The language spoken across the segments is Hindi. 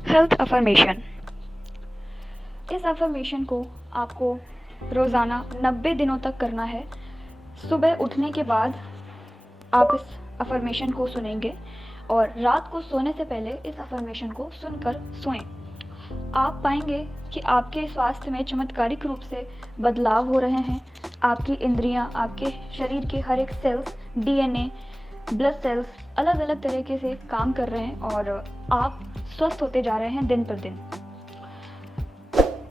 Health affirmation. इस अफर्मेशन को आपको रोज़ाना 90 दिनों तक करना है। सुबह उठने के बाद आप इस अफर्मेशन को सुनेंगे और रात को सोने से पहले इस अफर्मेशन को सुनकर सोएं। आप पाएंगे कि आपके स्वास्थ्य में चमत्कारिक रूप से बदलाव हो रहे हैं। आपकी इंद्रियां, आपके शरीर के हर एक सेल्स, डीएनए, ब्लड सेल्स अलग अलग तरीके से काम कर रहे हैं और आप स्वस्थ होते जा रहे हैं दिन पर दिन।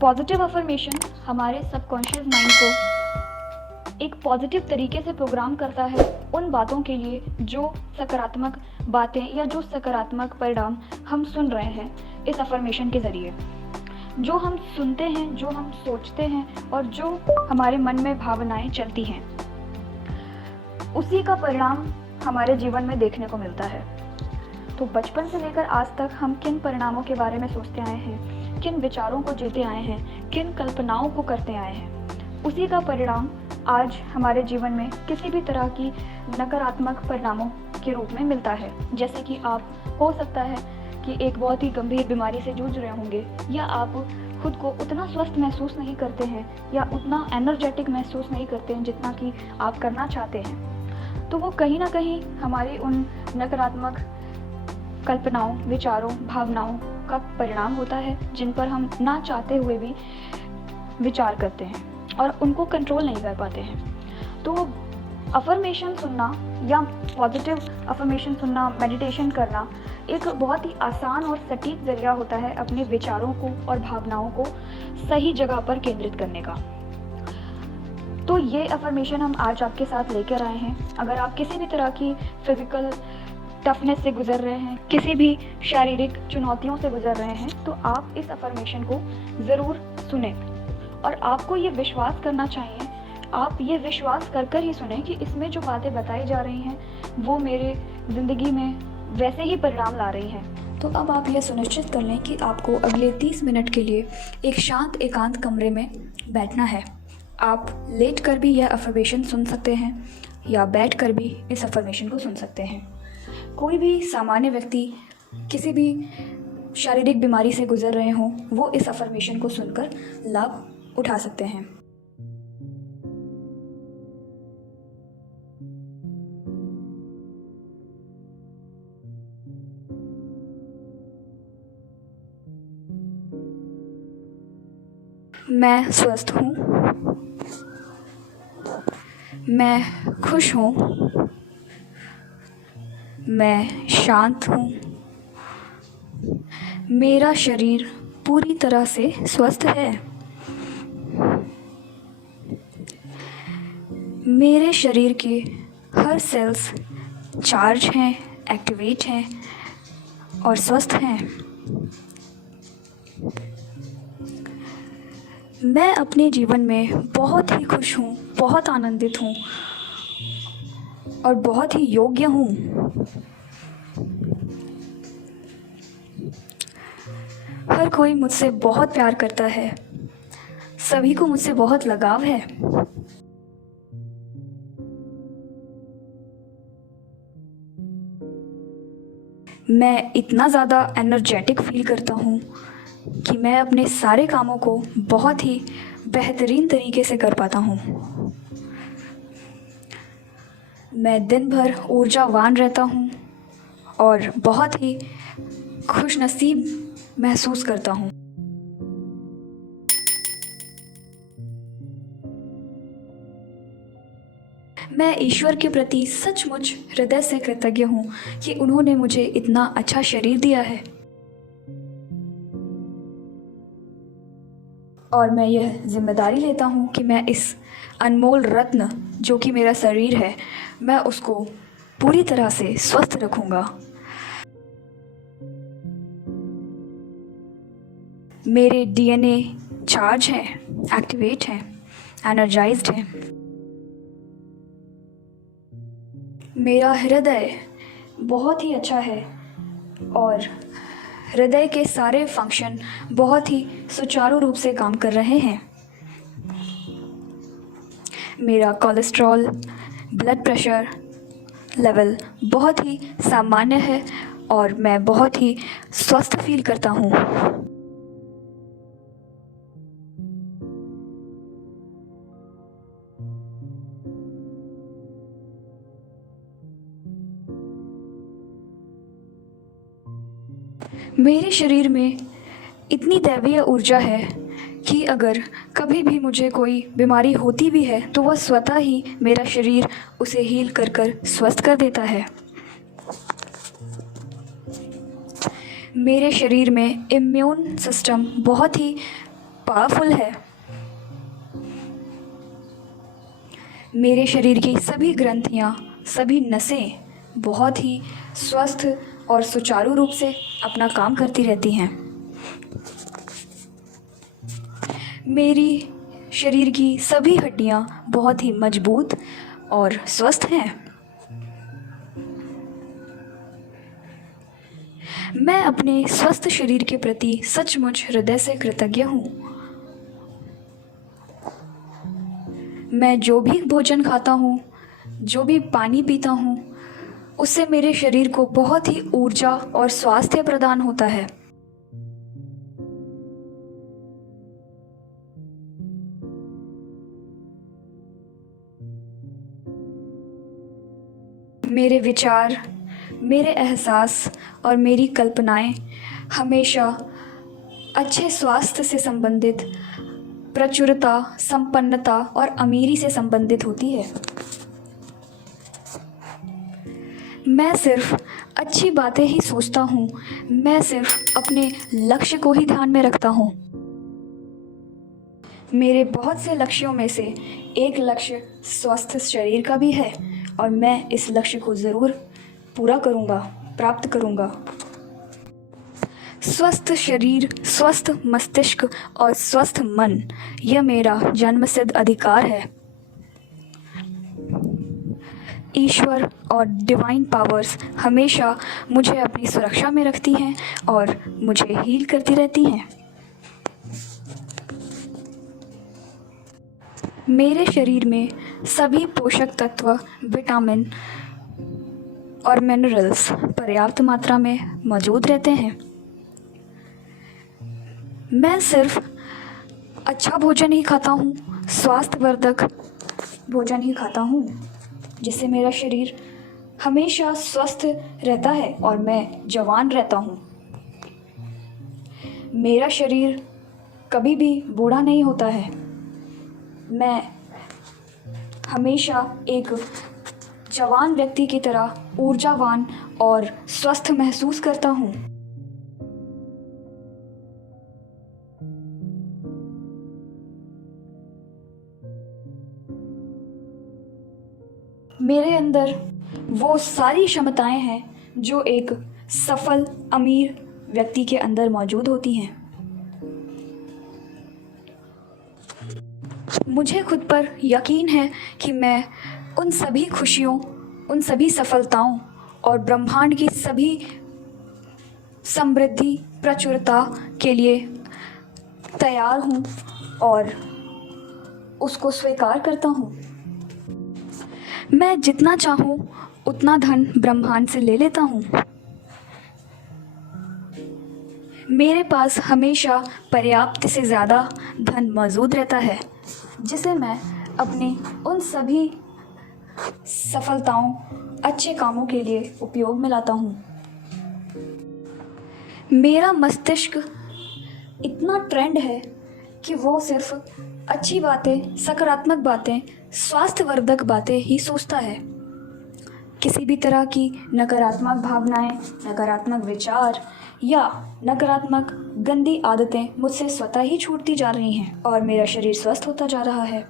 पॉजिटिव अफर्मेशन हमारे सबकॉन्शियस माइंड को एक पॉजिटिव तरीके से प्रोग्राम करता है उन बातों के लिए जो सकारात्मक बातें या जो सकारात्मक परिणाम हम सुन रहे हैं इस अफर्मेशन के ज़रिए। जो हम सुनते हैं, जो हम सोचते हैं और जो हमारे मन में भावनाएं चलती हैं, उसी का परिणाम हमारे जीवन में देखने को मिलता है। तो बचपन से लेकर आज तक हम किन परिणामों के बारे में सोचते आए हैं, किन विचारों को जीते आए हैं, किन कल्पनाओं को करते आए हैं, उसी का परिणाम आज हमारे जीवन में किसी भी तरह की नकारात्मक परिणामों के रूप में मिलता है। जैसे कि आप हो सकता है कि एक बहुत ही गंभीर बीमारी से जूझ रहे होंगे, या आप खुद को उतना स्वस्थ महसूस नहीं करते हैं या उतना एनर्जेटिक महसूस नहीं करते हैं जितना कि आप करना चाहते हैं। तो वो कहीं ना कहीं हमारी उन नकारात्मक कल्पनाओं, विचारों, भावनाओं का परिणाम होता है जिन पर हम ना चाहते हुए भी विचार करते हैं और उनको कंट्रोल नहीं कर पाते हैं। तो अफर्मेशन सुनना या पॉजिटिव अफर्मेशन सुनना, मेडिटेशन करना एक बहुत ही आसान और सटीक जरिया होता है अपने विचारों को और भावनाओं को सही जगह पर केंद्रित करने का। तो ये अफर्मेशन हम आज आपके साथ लेकर आए हैं। अगर आप किसी भी तरह की फिजिकल टफनेस से गुजर रहे हैं, किसी भी शारीरिक चुनौतियों से गुजर रहे हैं, तो आप इस अफर्मेशन को ज़रूर सुनें। और आपको ये विश्वास करना चाहिए, आप ये विश्वास कर कर ही सुने कि इसमें जो बातें बताई जा रही हैं वो मेरे ज़िंदगी में वैसे ही परिणाम ला रही हैं। तो अब आप यह सुनिश्चित कर लें कि आपको अगले 30 मिनट के लिए एक शांत एकांत कमरे में बैठना है। आप लेट कर भी यह अफर्मेशन सुन सकते हैं या बैठ कर भी इस अफर्मेशन को सुन सकते हैं। कोई भी सामान्य व्यक्ति किसी भी शारीरिक बीमारी से गुजर रहे हों, वो इस अफर्मेशन को सुनकर लाभ उठा सकते हैं। मैं स्वस्थ हूँ, मैं खुश हूँ, मैं शांत हूँ, मेरा शरीर पूरी तरह से स्वस्थ है, मेरे शरीर के हर सेल्स चार्ज हैं, एक्टिवेट हैं और स्वस्थ हैं। मैं अपने जीवन में बहुत ही खुश हूँ, बहुत आनंदित हूँ और बहुत ही योग्य हूँ। हर कोई मुझसे बहुत प्यार करता है, सभी को मुझसे बहुत लगाव है। मैं इतना ज़्यादा एनर्जेटिक फील करता हूँ कि मैं अपने सारे कामों को बहुत ही बेहतरीन तरीके से कर पाता हूँ। मैं दिन भर ऊर्जावान रहता हूँ और बहुत ही खुशनसीब महसूस करता हूँ। मैं ईश्वर के प्रति सचमुच हृदय से कृतज्ञ हूँ कि उन्होंने मुझे इतना अच्छा शरीर दिया है। और मैं यह जिम्मेदारी लेता हूँ कि मैं इस अनमोल रत्न जो कि मेरा शरीर है, मैं उसको पूरी तरह से स्वस्थ रखूँगा। मेरे डीएनए चार्ज हैं, एक्टिवेट हैं, एनर्जाइज्ड हैं। मेरा हृदय बहुत ही अच्छा है और हृदय के सारे फंक्शन बहुत ही सुचारू रूप से काम कर रहे हैं। मेरा कोलेस्ट्रॉल, ब्लड प्रेशर लेवल बहुत ही सामान्य है और मैं बहुत ही स्वस्थ फील करता हूँ। मेरे शरीर में इतनी दैवीय ऊर्जा है कि अगर कभी भी मुझे कोई बीमारी होती भी है तो वह स्वतः ही मेरा शरीर उसे हील कर कर स्वस्थ कर देता है। मेरे शरीर में इम्यून सिस्टम बहुत ही पावरफुल है। मेरे शरीर की सभी ग्रंथियाँ, सभी नसें बहुत ही स्वस्थ और सुचारू रूप से अपना काम करती रहती हैं। मेरी शरीर की सभी हड्डियाँ बहुत ही मजबूत और स्वस्थ हैं। मैं अपने स्वस्थ शरीर के प्रति सचमुच हृदय से कृतज्ञ हूँ। मैं जो भी भोजन खाता हूँ, जो भी पानी पीता हूँ, उससे मेरे शरीर को बहुत ही ऊर्जा और स्वास्थ्य प्रदान होता है। मेरे विचार, मेरे एहसास और मेरी कल्पनाएं हमेशा अच्छे स्वास्थ्य से संबंधित, प्रचुरता, संपन्नता और अमीरी से संबंधित होती है। मैं सिर्फ अच्छी बातें ही सोचता हूँ। मैं सिर्फ अपने लक्ष्य को ही ध्यान में रखता हूँ। मेरे बहुत से लक्ष्यों में से एक लक्ष्य स्वस्थ शरीर का भी है और मैं इस लक्ष्य को ज़रूर पूरा करूँगा, प्राप्त करूँगा। स्वस्थ शरीर, स्वस्थ मस्तिष्क और स्वस्थ मन, यह मेरा जन्मसिद्ध अधिकार है। ईश्वर और डिवाइन पावर्स हमेशा मुझे अपनी सुरक्षा में रखती हैं और मुझे हील करती रहती हैं। मेरे शरीर में सभी पोषक तत्व, विटामिन और मिनरल्स पर्याप्त मात्रा में मौजूद रहते हैं। मैं सिर्फ अच्छा भोजन ही खाता हूँ, स्वास्थ्यवर्धक भोजन ही खाता हूँ, जिससे मेरा शरीर हमेशा स्वस्थ रहता है और मैं जवान रहता हूँ। मेरा शरीर कभी भी बूढ़ा नहीं होता है। मैं हमेशा एक जवान व्यक्ति की तरह ऊर्जावान और स्वस्थ महसूस करता हूँ। मेरे अंदर वो सारी क्षमताएं हैं जो एक सफल, अमीर व्यक्ति के अंदर मौजूद होती हैं। मुझे खुद पर यकीन है कि मैं उन सभी खुशियों, उन सभी सफलताओं और ब्रह्मांड की सभी समृद्धि, प्रचुरता के लिए तैयार हूँ और उसको स्वीकार करता हूँ। मैं जितना चाहूँ उतना धन ब्रह्मांड से ले लेता हूँ। मेरे पास हमेशा पर्याप्त से ज़्यादा धन मौजूद रहता है, जिसे मैं अपने उन सभी सफलताओं, अच्छे कामों के लिए उपयोग में लाता हूँ। मेरा मस्तिष्क इतना ट्रेंड है कि वो सिर्फ अच्छी बातें, सकारात्मक बातें, स्वास्थ्यवर्धक बातें ही सोचता है। किसी भी तरह की नकारात्मक भावनाएं, नकारात्मक विचार या नकारात्मक गंदी आदतें मुझसे स्वतः ही छूटती जा रही हैं और मेरा शरीर स्वस्थ होता जा रहा है।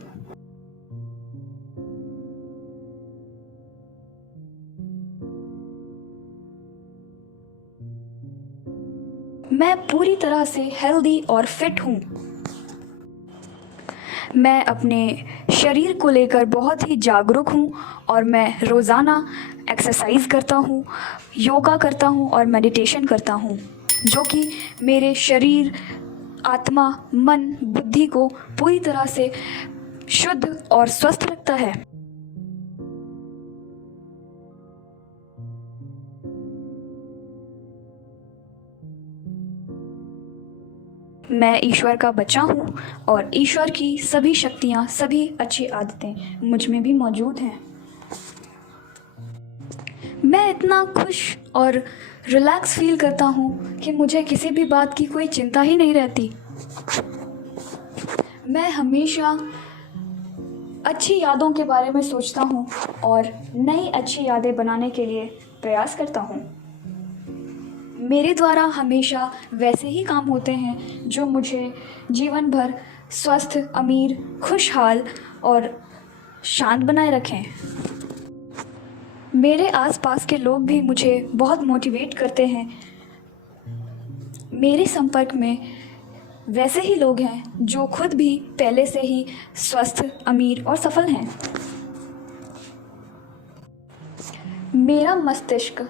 मैं पूरी तरह से हेल्दी और फिट हूँ। मैं अपने शरीर को लेकर बहुत ही जागरूक हूँ और मैं रोज़ाना एक्सरसाइज करता हूँ, योगा करता हूँ और मेडिटेशन करता हूँ, जो कि मेरे शरीर, आत्मा, मन, बुद्धि को पूरी तरह से शुद्ध और स्वस्थ रखता है। मैं ईश्वर का बच्चा हूँ और ईश्वर की सभी शक्तियाँ, सभी अच्छी आदतें मुझ में भी मौजूद हैं। मैं इतना खुश और रिलैक्स फील करता हूँ कि मुझे किसी भी बात की कोई चिंता ही नहीं रहती। मैं हमेशा अच्छी यादों के बारे में सोचता हूँ और नई अच्छी यादें बनाने के लिए प्रयास करता हूँ। मेरे द्वारा हमेशा वैसे ही काम होते हैं जो मुझे जीवन भर स्वस्थ, अमीर, खुशहाल और शांत बनाए रखें। मेरे आसपास के लोग भी मुझे बहुत मोटिवेट करते हैं। मेरे संपर्क में वैसे ही लोग हैं जो खुद भी पहले से ही स्वस्थ, अमीर और सफल हैं। मेरा मस्तिष्क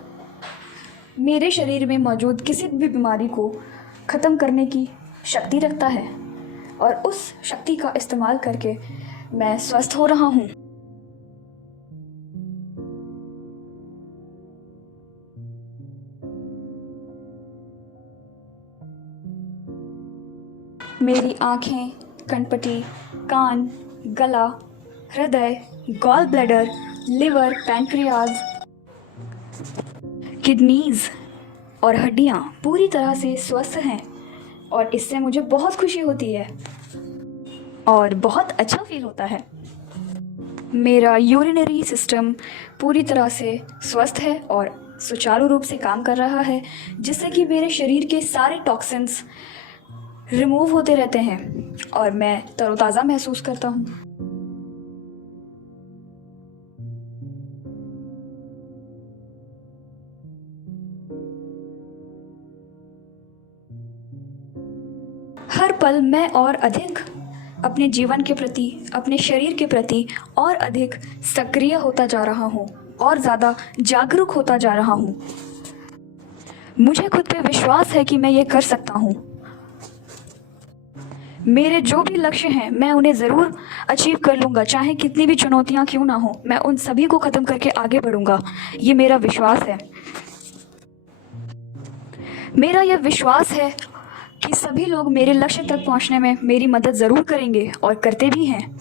मेरे शरीर में मौजूद किसी भी बीमारी को ख़त्म करने की शक्ति रखता है और उस शक्ति का इस्तेमाल करके मैं स्वस्थ हो रहा हूँ। मेरी आँखें, कनपटी, कान, गला, हृदय, gall bladder, liver, pancreas, kidneys और हड्डियाँ पूरी तरह से स्वस्थ हैं और इससे मुझे बहुत खुशी होती है और बहुत अच्छा फील होता है। मेरा यूरिनरी सिस्टम पूरी तरह से स्वस्थ है और सुचारू रूप से काम कर रहा है, जिससे कि मेरे शरीर के सारे टॉक्सिन्स रिमूव होते रहते हैं और मैं तरोताज़ा महसूस करता हूँ। हर पल मैं और अधिक अपने जीवन के प्रति, अपने शरीर के प्रति और अधिक सक्रिय होता जा रहा हूँ और ज़्यादा जागरूक होता जा रहा हूँ। मुझे खुद पे विश्वास है कि मैं ये कर सकता हूँ। मेरे जो भी लक्ष्य हैं मैं उन्हें ज़रूर अचीव कर लूँगा, चाहे कितनी भी चुनौतियाँ क्यों ना हो, मैं उन सभी को ख़त्म करके आगे बढ़ूँगा। ये मेरा विश्वास है। मेरा यह विश्वास है कि सभी लोग मेरे लक्ष्य तक पहुँचने में मेरी मदद ज़रूर करेंगे और करते भी हैं।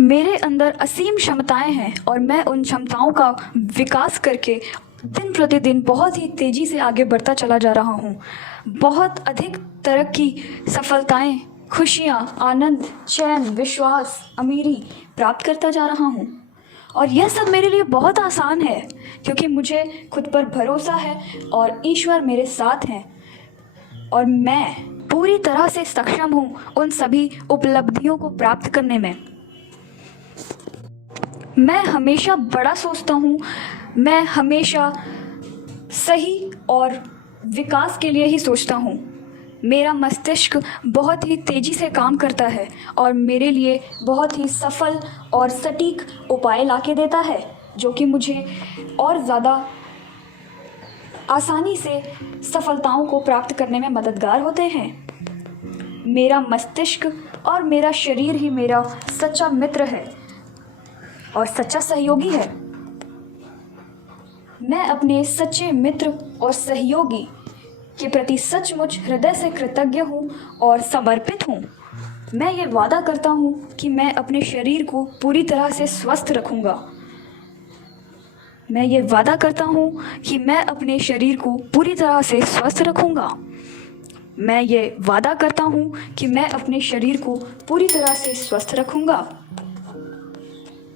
मेरे अंदर असीम क्षमताएं हैं और मैं उन क्षमताओं का विकास करके दिन प्रतिदिन बहुत ही तेज़ी से आगे बढ़ता चला जा रहा हूँ। बहुत अधिक तरक्की, सफलताएं, खुशियाँ, आनंद, चैन, विश्वास, अमीरी प्राप्त करता जा रहा हूँ और यह सब मेरे लिए बहुत आसान है क्योंकि मुझे खुद पर भरोसा है और ईश्वर मेरे साथ हैं और मैं पूरी तरह से सक्षम हूँ उन सभी उपलब्धियों को प्राप्त करने में। मैं हमेशा बड़ा सोचता हूँ, मैं हमेशा सही और विकास के लिए ही सोचता हूँ। मेरा मस्तिष्क बहुत ही तेज़ी से काम करता है और मेरे लिए बहुत ही सफल और सटीक उपाय लाके देता है जो कि मुझे और ज़्यादा आसानी से सफलताओं को प्राप्त करने में मददगार होते हैं। मेरा मस्तिष्क और मेरा शरीर ही मेरा सच्चा मित्र है और सच्चा सहयोगी है। मैं अपने सच्चे मित्र और सहयोगी के प्रति सचमुच हृदय से कृतज्ञ हूँ और समर्पित हूँ। मैं ये वादा करता हूँ कि मैं अपने शरीर को पूरी तरह से स्वस्थ रखूँगा। मैं ये वादा करता हूँ कि मैं अपने शरीर को पूरी तरह से स्वस्थ रखूँगा। मैं ये वादा करता हूँ कि मैं अपने शरीर को पूरी तरह से स्वस्थ रखूँगा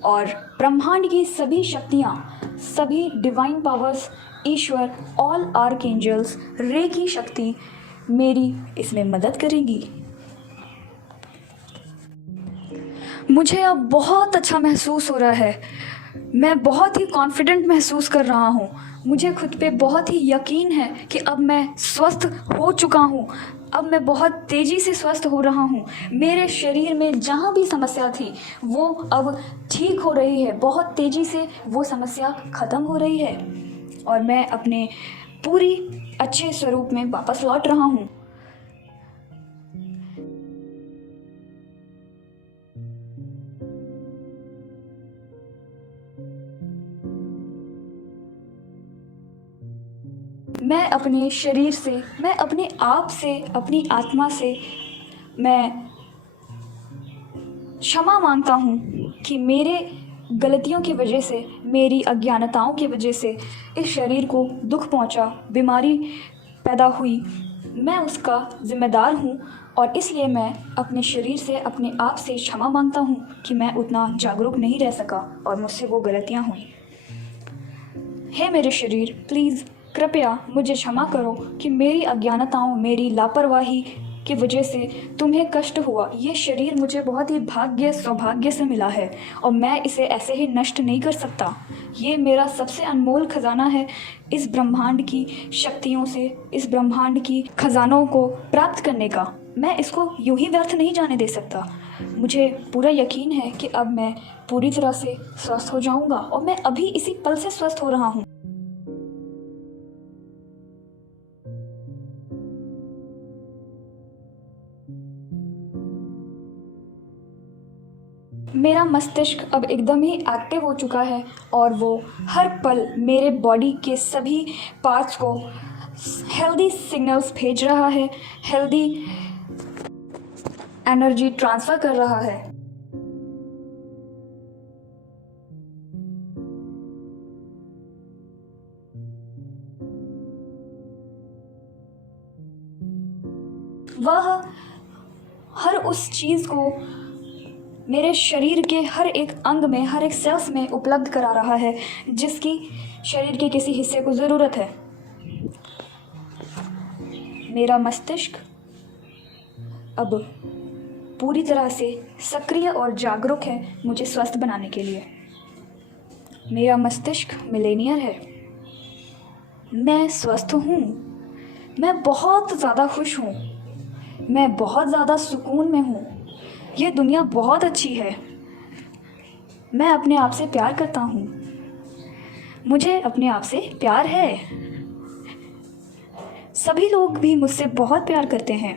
और ब्रह्मांड की सभी शक्तियाँ, सभी डिवाइन पावर्स, ईश्वर, ऑल आर्कएंजल्स, रे की शक्ति मेरी इसमें मदद करेगी। मुझे अब बहुत अच्छा महसूस हो रहा है। मैं बहुत ही कॉन्फिडेंट महसूस कर रहा हूँ। मुझे खुद पे बहुत ही यकीन है कि अब मैं स्वस्थ हो चुका हूँ। अब मैं बहुत तेज़ी से स्वस्थ हो रहा हूँ। मेरे शरीर में जहाँ भी समस्या थी वो अब ठीक हो रही है। बहुत तेज़ी से वो समस्या ख़त्म हो रही है और मैं अपने पूरी अच्छे स्वरूप में वापस लौट रहा हूँ। मैं मैं अपने शरीर से, मैं अपने आप से, अपनी आत्मा से मैं क्षमा मांगता हूँ कि मेरे गलतियों की वजह से, मेरी अज्ञानताओं की वजह से इस शरीर को दुख पहुँचा, बीमारी पैदा हुई। मैं उसका ज़िम्मेदार हूँ और इसलिए मैं अपने शरीर से, अपने आप से क्षमा मांगता हूँ कि मैं उतना जागरूक नहीं रह सका और मुझसे वो गलतियाँ हुई। हे मेरे शरीर, प्लीज़ कृपया मुझे क्षमा करो कि मेरी अज्ञानताओं, मेरी लापरवाही की वजह से तुम्हें कष्ट हुआ। ये शरीर मुझे बहुत ही सौभाग्य से मिला है और मैं इसे ऐसे ही नष्ट नहीं कर सकता। ये मेरा सबसे अनमोल खजाना है। इस ब्रह्मांड की शक्तियों से, इस ब्रह्मांड की खजानों को प्राप्त करने का मैं इसको यूं ही व्यर्थ नहीं जाने दे सकता। मुझे पूरा यकीन है कि अब मैं पूरी तरह से स्वस्थ हो जाऊंगा और मैं अभी इसी पल से स्वस्थ हो रहा हूँ। मेरा मस्तिष्क अब एकदम ही एक्टिव हो चुका है और वो हर पल मेरे बॉडी के सभी पार्ट्स को हेल्दी सिग्नल्स भेज रहा है, हेल्दी एनर्जी ट्रांसफ़र कर रहा है। वह हर उस चीज़ को मेरे शरीर के हर एक अंग में, हर एक सेल्स में उपलब्ध करा रहा है जिसकी शरीर के किसी हिस्से को ज़रूरत है। मेरा मस्तिष्क अब पूरी तरह से सक्रिय और जागरूक है मुझे स्वस्थ बनाने के लिए। मेरा मस्तिष्क मिलेनियर है। मैं स्वस्थ हूँ। मैं बहुत ज़्यादा खुश हूँ। मैं बहुत ज़्यादा सुकून में हूँ। ये दुनिया बहुत अच्छी है। मैं अपने आप से प्यार करता हूँ। मुझे अपने आप से प्यार है। सभी लोग भी मुझसे बहुत प्यार करते हैं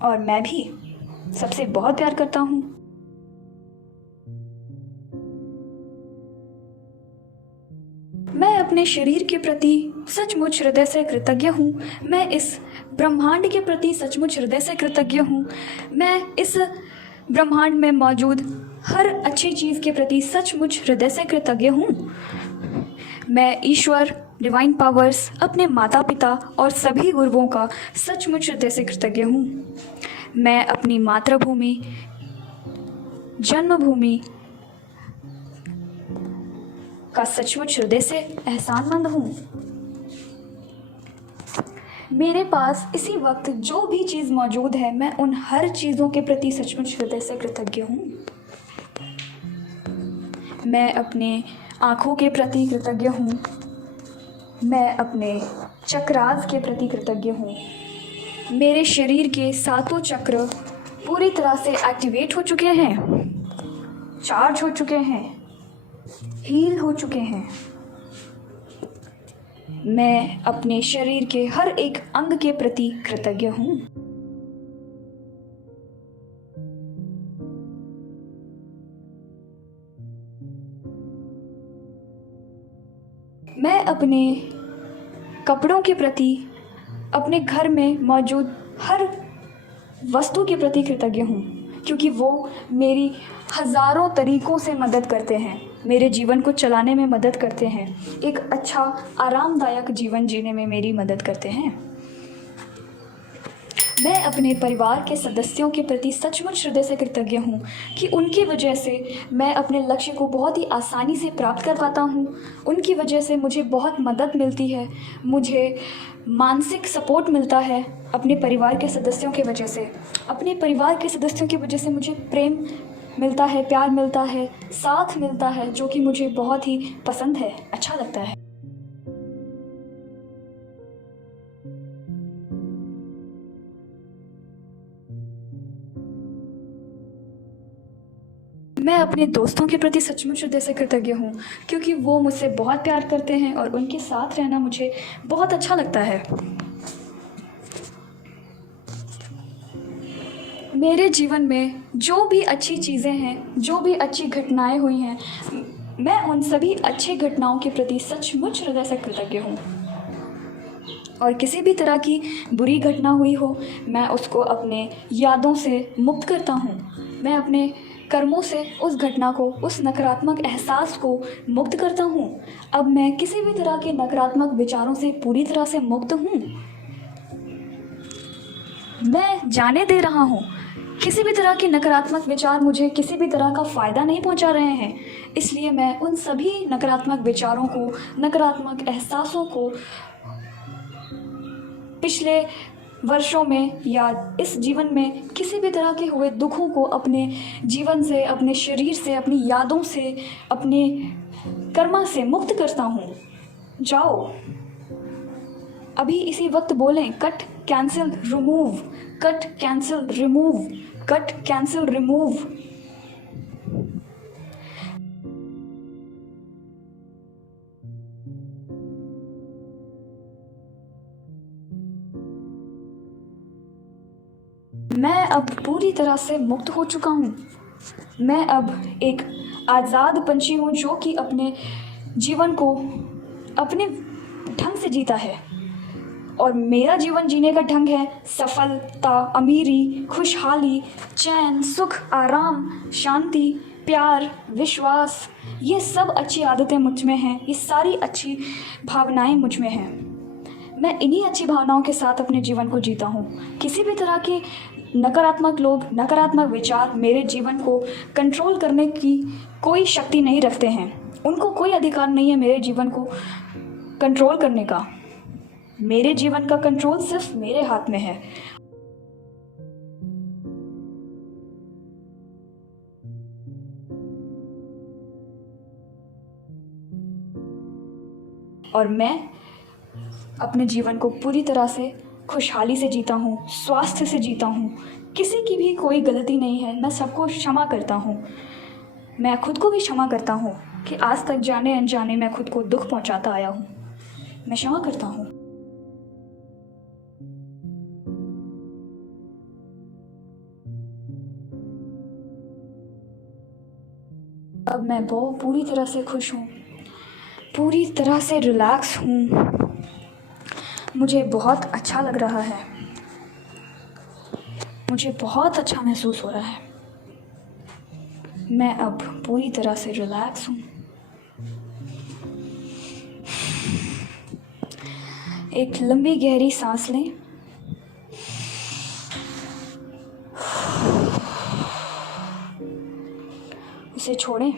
और मैं भी सबसे बहुत प्यार करता हूँ। मैं अपने शरीर के प्रति सचमुच हृदय से कृतज्ञ हूँ। मैं इस ब्रह्मांड के प्रति सचमुच हृदय से कृतज्ञ हूँ। मैं इस ब्रह्मांड में मौजूद हर अच्छी चीज़ के प्रति सचमुच हृदय से कृतज्ञ हूँ। मैं ईश्वर, डिवाइन पावर्स, अपने माता पिता और सभी गुरुओं का सचमुच हृदय से कृतज्ञ हूँ। मैं अपनी मातृभूमि, जन्मभूमि का सचमुच हृदय से एहसानमंद हूँ। मेरे पास इसी वक्त जो भी चीज़ मौजूद है, मैं उन हर चीज़ों के प्रति सचमुच हृदय से कृतज्ञ हूँ। मैं अपने आँखों के प्रति कृतज्ञ हूँ। मैं अपने चक्रास के प्रति कृतज्ञ हूँ। मेरे शरीर के सातों चक्र पूरी तरह से एक्टिवेट हो चुके हैं, चार्ज हो चुके हैं, हील हो चुके हैं। मैं अपने शरीर के हर एक अंग के प्रति कृतज्ञ हूँ। मैं अपने कपड़ों के प्रति, अपने घर में मौजूद हर वस्तु के प्रति कृतज्ञ हूँ क्योंकि वो मेरी हज़ारों तरीक़ों से मदद करते हैं, मेरे जीवन को चलाने में मदद करते हैं, एक अच्छा आरामदायक जीवन जीने में मेरी मदद करते हैं। मैं अपने परिवार के सदस्यों के प्रति सचमुच हृदय से कृतज्ञ हूँ कि उनकी वजह से मैं अपने लक्ष्य को बहुत ही आसानी से प्राप्त कर पाता हूँ। उनकी वजह से मुझे बहुत मदद मिलती है, मुझे मानसिक सपोर्ट मिलता है अपने परिवार के सदस्यों की वजह से। अपने परिवार के सदस्यों की वजह से मुझे प्रेम मिलता है, प्यार मिलता है, साथ मिलता है, जो कि मुझे बहुत ही पसंद है, अच्छा लगता है। मैं अपने दोस्तों के प्रति सचमुच हृदय से कृतज्ञ हूँ क्योंकि वो मुझसे बहुत प्यार करते हैं और उनके साथ रहना मुझे बहुत अच्छा लगता है। मेरे जीवन में जो भी अच्छी चीज़ें हैं, जो भी अच्छी घटनाएं हुई हैं, मैं उन सभी अच्छी घटनाओं के प्रति सचमुच हृदय से कृतज्ञ हूँ। और किसी भी तरह की बुरी घटना हुई हो, मैं उसको अपने यादों से मुक्त करता हूँ। मैं अपने कर्मों से उस घटना को, उस नकारात्मक एहसास को मुक्त करता हूँ। अब मैं किसी भी तरह के नकारात्मक विचारों से पूरी तरह से मुक्त हूँ। मैं जाने दे रहा हूँ, किसी भी तरह के नकारात्मक विचार मुझे किसी भी तरह का फ़ायदा नहीं पहुँचा रहे हैं। इसलिए मैं उन सभी नकारात्मक विचारों को, नकारात्मक एहसासों को पिछले वर्षों में या इस जीवन में किसी भी तरह के हुए दुखों को अपने जीवन से, अपने शरीर से, अपनी यादों से, अपने कर्मा से मुक्त करता हूँ। जाओ, अभी इसी वक्त बोलें, cut cancel remove, cut cancel remove, cut cancel remove. मैं अब पूरी तरह से मुक्त हो चुका हूँ। मैं अब एक आज़ाद पंछी हूँ जो कि अपने जीवन को अपने ढंग से जीता है। और मेरा जीवन जीने का ढंग है सफलता, अमीरी, खुशहाली, चैन, सुख, आराम, शांति, प्यार, विश्वास। ये सब अच्छी आदतें मुझ में हैं, ये सारी अच्छी भावनाएं मुझ में हैं। मैं इन्हीं अच्छी भावनाओं के साथ अपने जीवन को जीता हूँ। किसी भी तरह के नकारात्मक लोग, नकारात्मक विचार मेरे जीवन को कंट्रोल करने की कोई शक्ति नहीं रखते हैं। उनको कोई अधिकार नहीं है मेरे जीवन को कंट्रोल करने का। मेरे जीवन का कंट्रोल सिर्फ मेरे हाथ में है। और मैं अपने जीवन को पूरी तरह से खुशहाली से जीता हूँ, स्वास्थ्य से जीता हूँ। किसी की भी कोई गलती नहीं है, मैं सबको क्षमा करता हूँ। मैं खुद को भी क्षमा करता हूँ कि आज तक जाने अनजाने मैं खुद को दुख पहुँचाता आया हूँ। मैं क्षमा करता हूँ। अब मैं बहुत पूरी तरह से खुश हूँ, पूरी तरह से रिलैक्स हूँ। मुझे बहुत अच्छा लग रहा है, मुझे बहुत अच्छा महसूस हो रहा है। मैं अब पूरी तरह से रिलैक्स हूँ। एक लंबी गहरी सांस लें। उसे छोड़ें।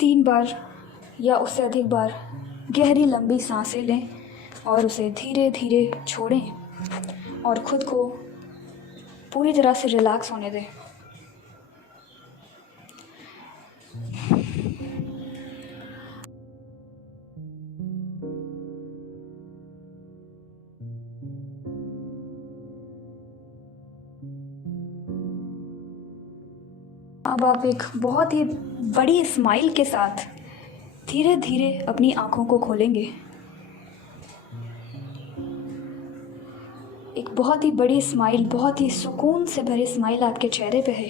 तीन बार या उससे अधिक बार गहरी लंबी सांसें लें और उसे धीरे धीरे छोड़ें और खुद को पूरी तरह से रिलैक्स होने दें। अब आप एक बहुत ही बड़ी स्माइल के साथ धीरे धीरे अपनी आँखों को खोलेंगे। एक बहुत ही बड़ी स्माइल, बहुत ही सुकून से भरी स्माइल आपके चेहरे पे है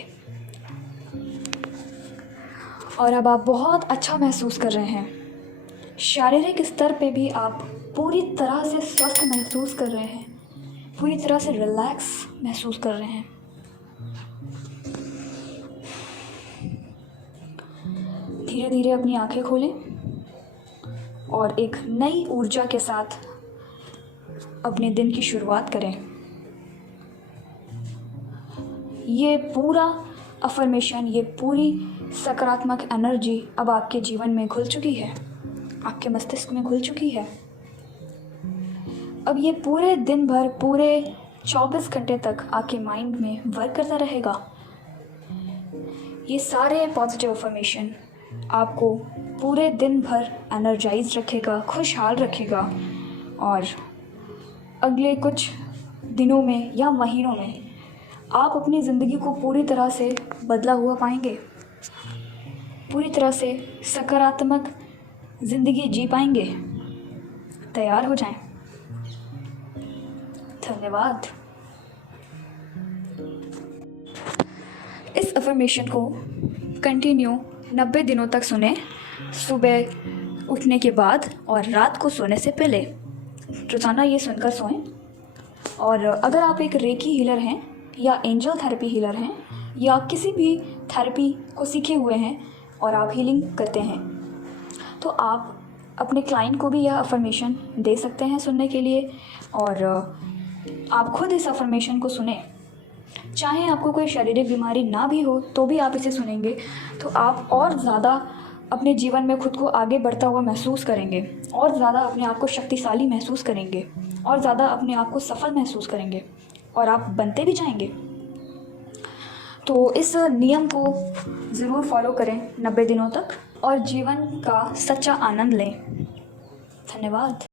और अब आप बहुत अच्छा महसूस कर रहे हैं। शारीरिक स्तर पे भी आप पूरी तरह से स्वस्थ महसूस कर रहे हैं, पूरी तरह से रिलैक्स महसूस कर रहे हैं। धीरे धीरे अपनी आंखें खोलें और एक नई ऊर्जा के साथ अपने दिन की शुरुआत करें। ये पूरा अफर्मेशन, ये पूरी सकारात्मक एनर्जी अब आपके जीवन में घुल चुकी है, आपके मस्तिष्क में घुल चुकी है। अब ये पूरे दिन भर, पूरे 24 घंटे तक आपके माइंड में वर्क करता रहेगा। ये सारे पॉजिटिव अफर्मेशन आपको पूरे दिन भर एनर्जाइज रखेगा, खुशहाल रखेगा और अगले कुछ दिनों में या महीनों में आप अपनी ज़िंदगी को पूरी तरह से बदला हुआ पाएंगे, पूरी तरह से सकारात्मक ज़िंदगी जी पाएंगे। तैयार हो जाएं। धन्यवाद। इस अफर्मेशन को कंटिन्यू 90 दिनों तक सुने, सुबह उठने के बाद और रात को सोने से पहले रोज़ाना ये सुनकर सोएं। और अगर आप एक रेकी हीलर हैं या एंजल थेरेपी हीलर हैं या किसी भी थेरेपी को सीखे हुए हैं और आप हीलिंग करते हैं, तो आप अपने क्लाइंट को भी यह अफर्मेशन दे सकते हैं सुनने के लिए। और आप खुद इस अफर्मेशन को सुने, चाहे आपको कोई शारीरिक बीमारी ना भी हो तो भी आप इसे सुनेंगे तो आप और ज़्यादा अपने जीवन में खुद को आगे बढ़ता हुआ महसूस करेंगे, और ज़्यादा अपने आप को शक्तिशाली महसूस करेंगे, और ज़्यादा अपने आप को सफल महसूस करेंगे, और आप बनते भी जाएंगे। तो इस नियम को ज़रूर फॉलो करें 90 दिनों तक और जीवन का सच्चा आनंद लें। धन्यवाद।